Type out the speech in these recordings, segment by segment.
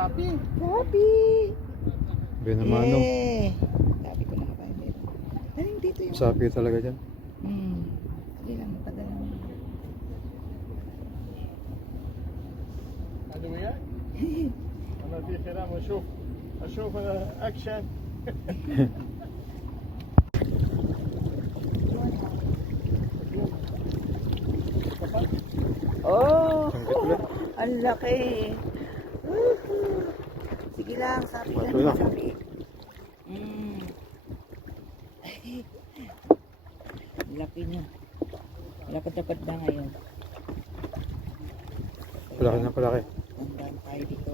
sapi. Sapi! Binamano. Sabi ko na ba yun? Galing dito yung... Sapi talaga dyan. Hindi lang, padala mo. هذا وياك؟ أنا في كلام أشوف أكشن. Oh! Sangkit ulit. Ang laki! Sige lang, sabi Ito lang, lang. sabi. Laki niya. Lapad-lapad na ngayon. Palaki na palaki. Tandaan tayo dito.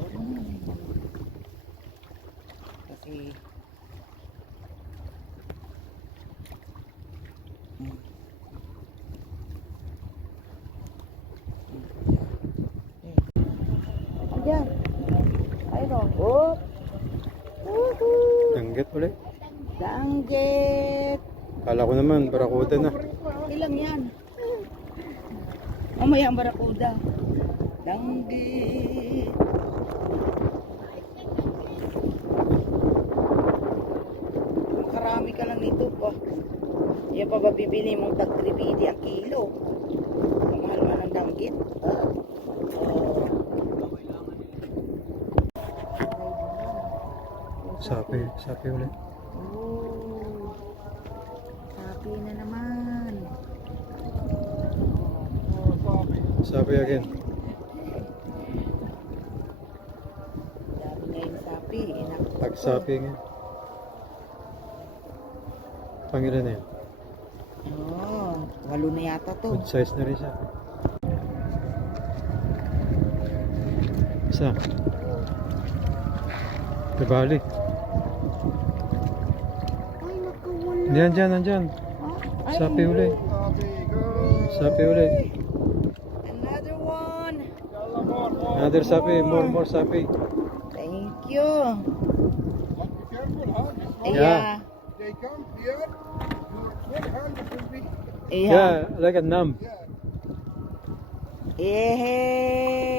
Kasi... Ayan. Ayun o. Oh. Danggit ulit. Danggit. Kala ko naman, barakuda na. Ilang yan? Mamaya ang barakuda. Danggit. Makarami ka lang nito pa. Yan pa ba bibili mong tag-3 ang kilo? Ang mahal man ang danggit. Sapi ulit. Oh. Sapi na naman. Sapi again. Dami na yung sapi. Tag-sapi ngayon. Pangilan na yan. Oh, 8 na yata to. Good size na rin siya. Isa. Nabali. Ay, nakawala. Nandyan. Ay, Sapi uli. Sapi uli. Another one. Another sapi. More sapi. Thank you. Be careful, huh? Yeah. They come here. Your hand will be. Yeah. Yeah, like a numb. Yeah. Yeah.